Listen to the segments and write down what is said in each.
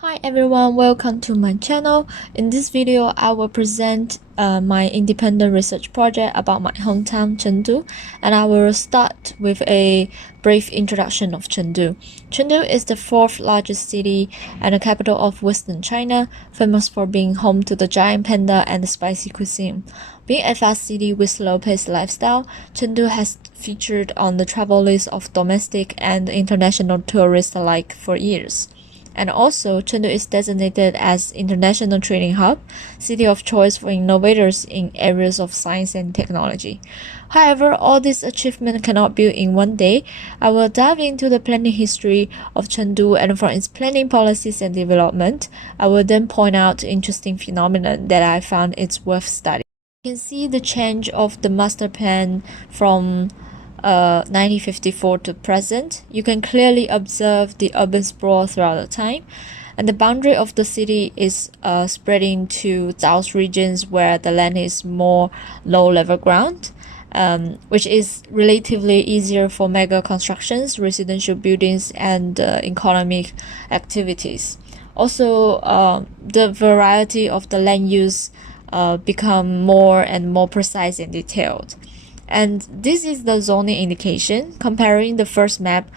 Hi everyone, welcome to my channel. In this video, I will present my independent research project about my hometown Chengdu, and I will start with a brief introduction of Chengdu. Chengdu is the fourth largest city and the capital of Western China, famous for being home to the giant panda and the spicy cuisine. Being a fast city with slow-paced lifestyle, Chengdu has featured on the travel list of domestic and international tourists alike for years. And also, Chengdu is designated as International Training Hub, city of choice for innovators in areas of science and technology. However, all this achievement cannot be built in one day. I will dive into the planning history of Chengdu and from its planning policies and development. I will then point out interesting phenomena that I found it's worth studying. You can see the change of the master plan from 1954 to present. You can clearly observe the urban sprawl throughout the time, and the boundary of the city is spreading to south regions where the land is more low-level ground, which is relatively easier for mega constructions, residential buildings, and economic activities. Also, the variety of the land use become more and more precise and detailed. And this is the zoning indication. Comparing the first map,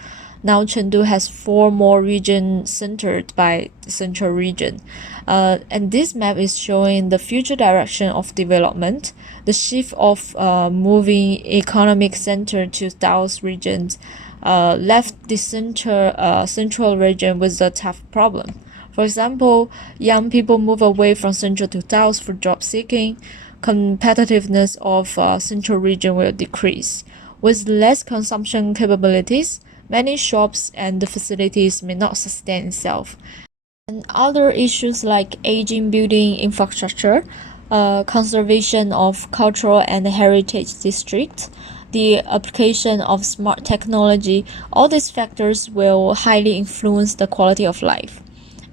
now Chengdu has 4 more regions centered by the central region. And this map is showing the future direction of development. The shift of moving economic center to south regions left the central region with a tough problem. For example, young people move away from central to south for job seeking. Competitiveness of central region will decrease. With less consumption capabilities, many shops and facilities may not sustain itself. And other issues like aging building infrastructure, conservation of cultural and heritage districts, the application of smart technology, all these factors will highly influence the quality of life.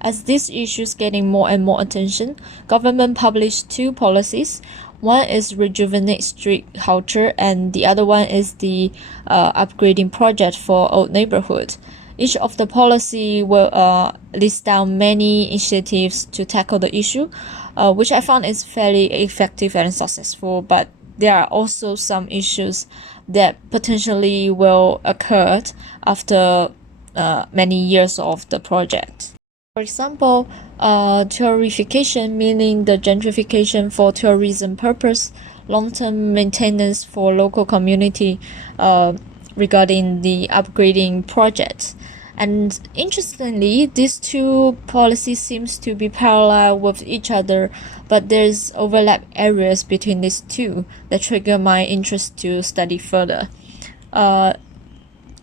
As these issues getting more and more attention, government published 2 policies. One is rejuvenate street culture, and the other one is the upgrading project for old neighborhood. Each of the policy will list down many initiatives to tackle the issue, which I found is fairly effective and successful. But there are also some issues that potentially will occur after many years of the project. For example, tourification, meaning the gentrification for tourism purpose, long-term maintenance for local community regarding the upgrading projects. And interestingly, these 2 policies seems to be parallel with each other, but there's overlap areas between these 2 that trigger my interest to study further.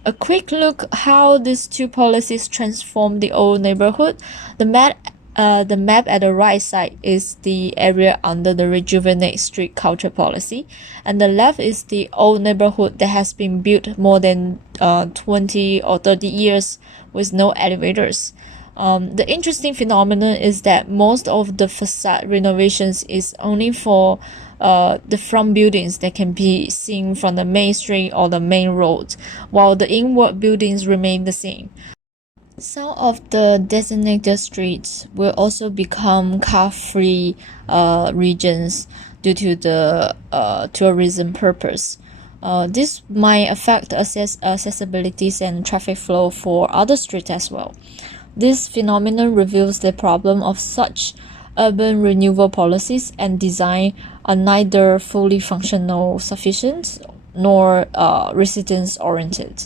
A quick look how these 2 policies transform the old neighborhood. The map at the right side is the area under the rejuvenate street culture policy, and the left is the old neighborhood that has been built more than 20 or 30 years with no elevators. The interesting phenomenon is that most of the facade renovations is only for the front buildings that can be seen from the main street or the main road, while the inward buildings remain the same. Some of the designated streets will also become car-free regions due to the tourism purpose. This might affect accessibilities and traffic flow for other streets as well. This phenomenon reveals the problem of such urban renewal policies and design are neither fully functional sufficient nor residence-oriented.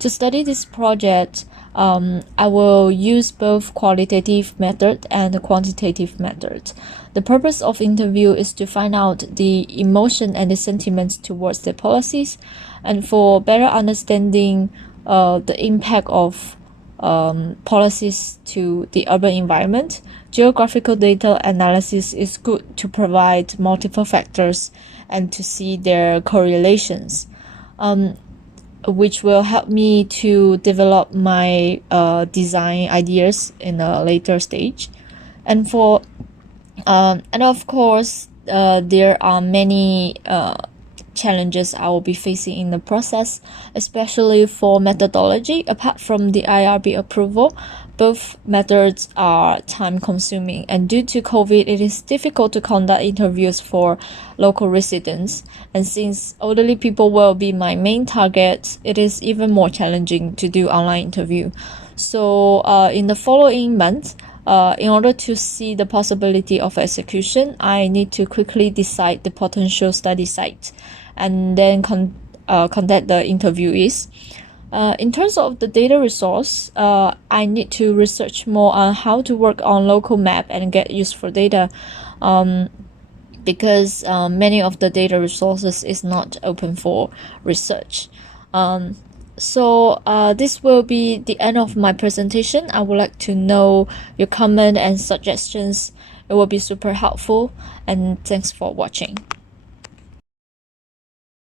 To study this project, I will use both qualitative method and quantitative method. The purpose of interview is to find out the emotion and the sentiments towards the policies, and for better understanding the impact of policies to the urban environment, geographical data analysis is good to provide multiple factors and to see their correlations, which will help me to develop my design ideas in a later stage. And of course, there are many challenges I will be facing in the process, especially for methodology. Apart from the IRB approval, both methods are time consuming, and due to COVID, it is difficult to conduct interviews for local residents. And since elderly people will be my main target, it is even more challenging to do online interview. So in the following month, in order to see the possibility of execution, I need to quickly decide the potential study site and then contact the interviewees. In terms of the data resource, I need to research more on how to work on local map and get useful data, because many of the data resources is not open for research. So this will be the end of my presentation. I would like to know your comment and suggestions. It will be super helpful, and thanks for watching.